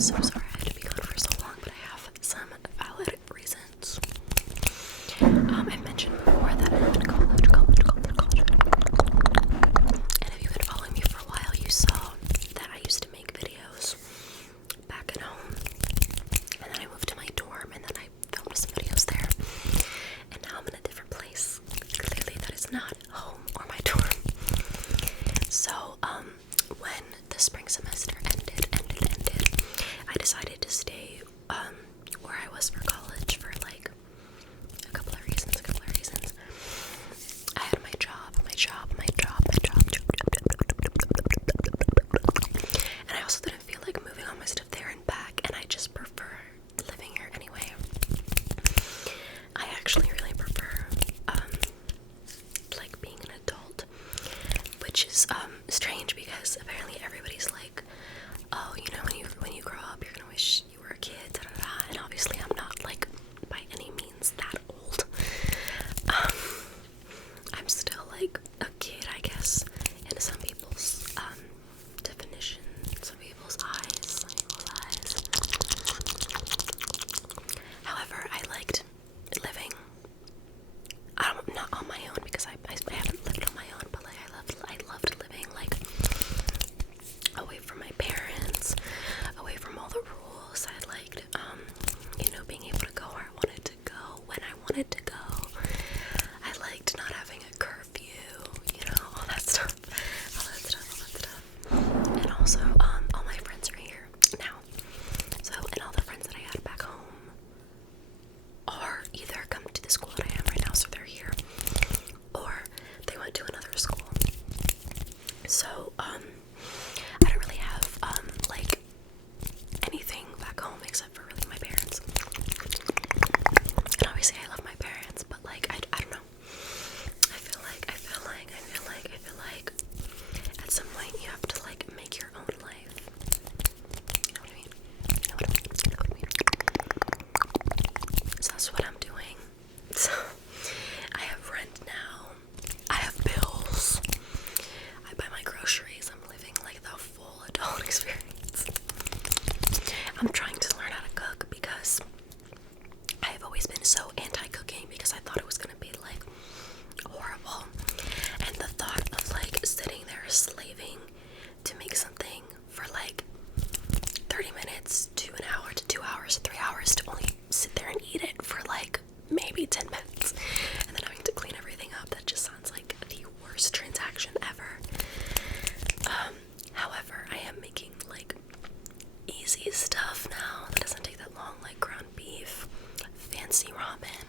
so sorry I had to be gone for so long, but I have some valid reasons. I've mentioned before that I'm in college. And if you've been following me for a while, you saw that I used to make videos back at home. And then I moved to my dorm, and then I filmed some videos there. And now I'm in a different place. Clearly that is not home or my dorm. So, when the spring semester ended, I decided to stay where I was for college for like a couple of reasons. I had my job. And I also didn't feel like moving all my stuff there and back, and I just prefer living here anyway. I actually really prefer like being an adult, which is strange because apparently everybody's like, oh, you know, when you grow up you're gonna wish you were a kid, and obviously I'm not like by any means that old. I'm still like a kid, I guess, in some people's definition, some people's eyes. However, I liked living not on my own, because I haven't lived on my own, but like I loved living like away from my parents, away from all the rules. I liked you know, being able to go where I wanted to go when I wanted to go. I liked not having a curfew, you know, all that stuff. And also all my friends are here now, so, and all the friends that I had back home are either come to the school that I am right now, so they're here, or they went to another school. So I don't really have like anything back home except for really my parents. And obviously I love my parents, but like I don't know. I feel like at some point you have to like make your own life. You know what I mean? So that's what I'm doing. So I have rent now. I have bills. I buy my groceries. I'm living like the full adult experience. I'm trying to learn how to cook because I have always been so anti-cooking because I thought it was gonna be like horrible. And the thought of like sitting there slaving to make something for like 30 minutes to an hour to 2 hours to 3 hours to only sit there and eat it for like maybe 10 minutes and then having to clean everything up, that just sounds like the worst transaction ever. However, I am making like easy stuff now that doesn't take that long, like ground beef, fancy ramen.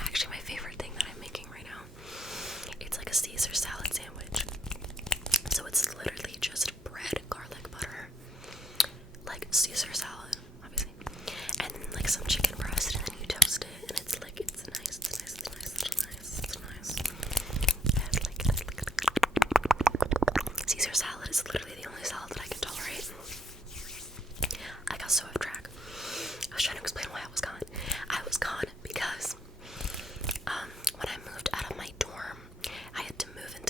Actually, my favorite thing that I'm making right now, it's like a Caesar salad sandwich. So it's literally just bread, garlic, butter, like Caesar salad, obviously, and then like some chicken breast, and then you toast it, and it's like, it's nice. Caesar salad is literally the only salad that I can tolerate. I got so off track. I was trying to explain why I was gone. I was gone because when I moved out of my dorm, I had to move into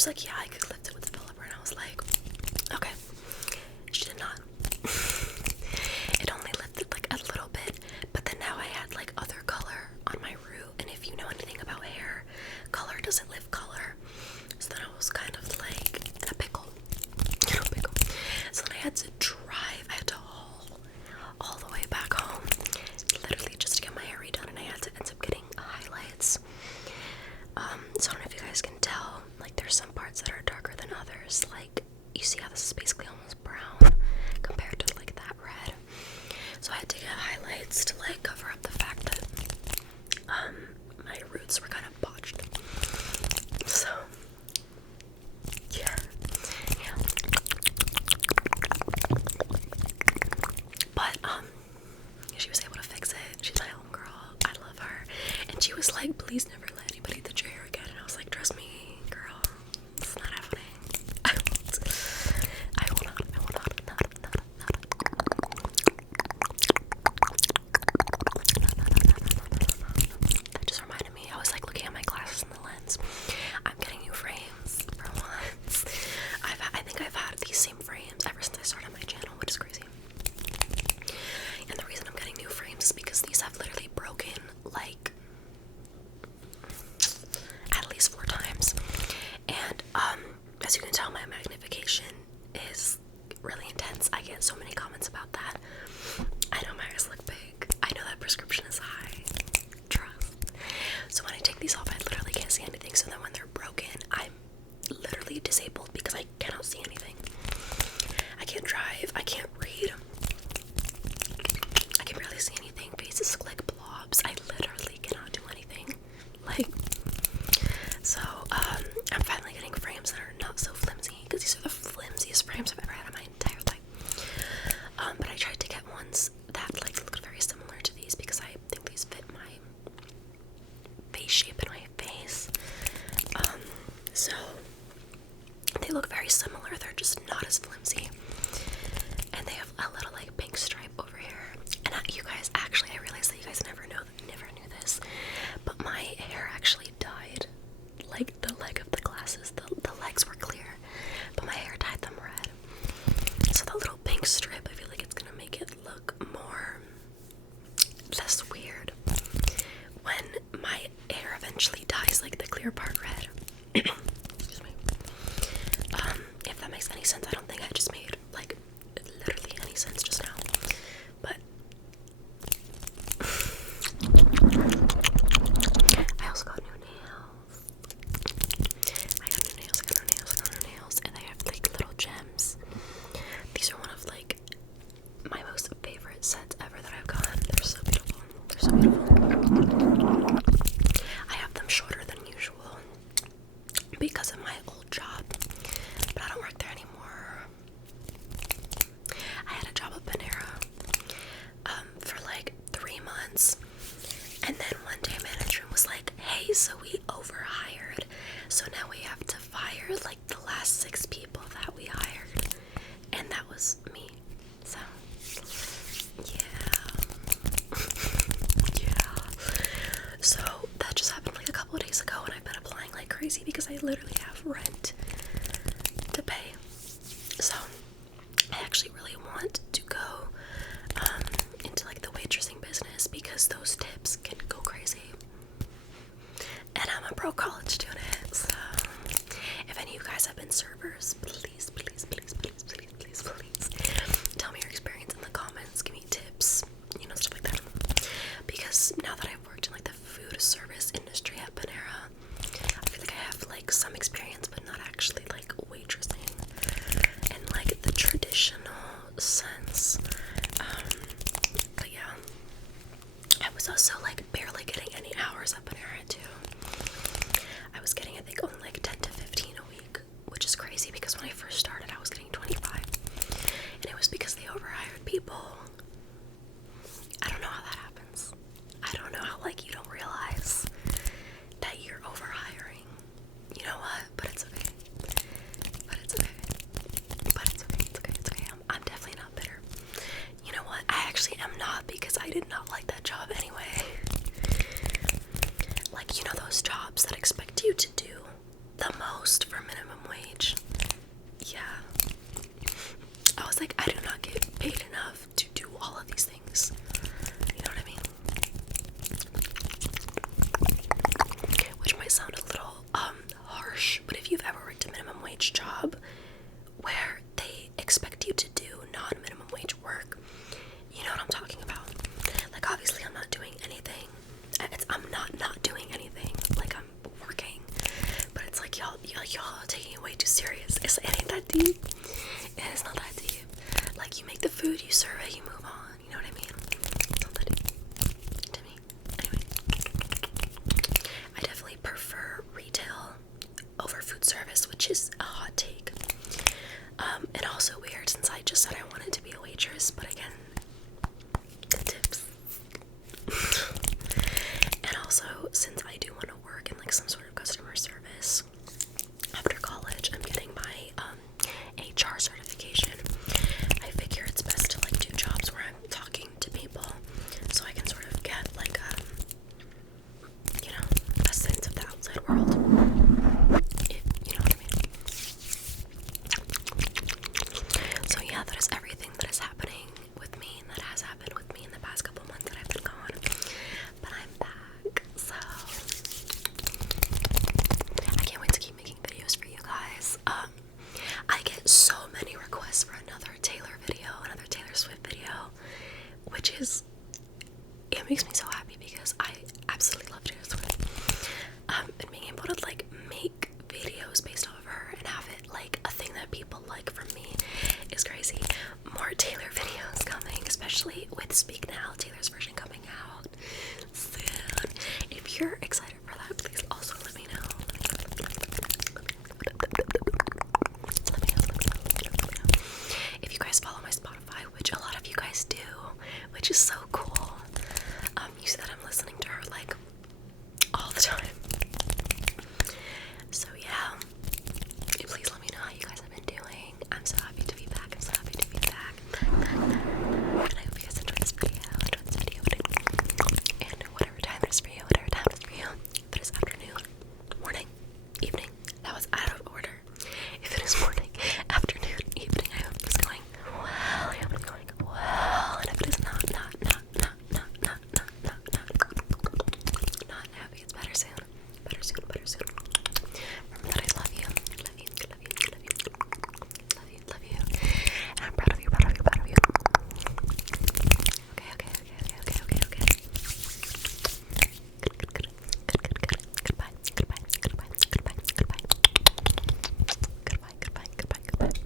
was like, yeah, I could lift it with the developer. And I was like, okay. She did not. It only lifted like a little bit, but then now I had like other color on my root, and if you know anything about hair, color doesn't lift color. So then I was kind of like in a pickle. So then I had to drive, I had to haul all the way back home, literally just to get my hair redone, and I had to end up getting highlights. So I don't know if you guys can tell, like there's some parts that are darker than others. Like you see how this is basically almost brown compared to like that red. So I had to get highlights to like cover up the fact that my roots were kind of botched. So yeah. But she was able to fix it. She's my homegirl. I love her. And she was like, please never let anybody touch your hair again. And I was like, trust me, girl, it's not happening. I will not. That just reminded me, I was like looking at my glasses in the lens. I'm getting new frames for once. I think I've had these same frames ever since I started my channel, which is crazy. And the reason I'm getting new frames is because these have literally broken like at least 4 times. And as you can tell, my magnification is really intense. I get so many comments about that. I know my eyes look big. I know that prescription is high. Trust. So when I take these off, I literally can't see anything. So then when they're broken, I'm literally disabled because I cannot see anything. I can't drive. I can't read. I can barely see anything. Faces look like blobs. I literally cannot do anything. Like, so I'm finally getting frames that are not so flimsy, because these are the flimsiest frames I've ever had in my entire life. But I tried to get ones that like looked very similar to these because I think these fit my face shape and my face. So they look very similar. They're just not as flimsy, and they have a little like pink stripe over here. And you guys, actually, I realized that you guys never knew this, but my hair actually dyed like the leg of the glasses. The legs were clear, but my hair dyed them red. So the little pink strip, I feel like it's gonna make it look less weird when my hair eventually dyes like the clear part red. Excuse me. If that makes any sense. I don't think I just made like literally any sense just now. But I also got new nails. I got new nails, and they have like little gems. These are one of like my most favorite sets ever that I've gotten. They're so beautiful. They're so beautiful. I have them shorter than usual because of my old job, but I don't work there anymore. I had a job at Panera for like 3 months, and then one day management was like, hey, so we overhired, so now we have to fire like the last 6 people that we hired, and that was me. So yeah. So that just happened like a couple of days ago, and I've been applying like crazy because I literally have rent to pay. So I actually really want to go into like the waitressing business because those tips can go crazy. And I'm a broke college student, so if any of you guys have been servers, please tell me your experience in the comments. Give me tips, stuff like that. Because now that I've worked in like the food service industry at Panera, I feel like I have like some experience, but not actually like waitressing in like the traditional sense. But yeah, I was also like barely getting any hours at Panera too. I was getting, I think, only like 10 to 15 a week, which is crazy because when I first started, I was getting 25, and it was because they overhired people. I don't know how that happens. I don't know how like you don't realize that you're overhiring. You know what? But it's okay. It's okay. I'm definitely not bitter. You know what? I actually am not, because I did not like that job anyway. Like, those jobs that expect you to do the most for minimum since I do want to work in like some sort of customer service after college, I'm getting my HR certification. I figure it's best to like do jobs where I'm talking to people, so I can sort of get like a sense of the outside world, if you know what I mean. So yeah, that is everything that is happening with me, and that has happened with me in the past couple months that I've been gone. But I'm back, so I can't wait to keep making videos for you guys. I get so many requests for another Taylor video, another Taylor Swift video, which is, it makes me so happy because I absolutely love Taylor Swift. And being able to like make videos based off of her and have it like a thing that people like from me is crazy. More Taylor videos coming, especially with Speak Now, Taylor's version coming out soon. If you're excited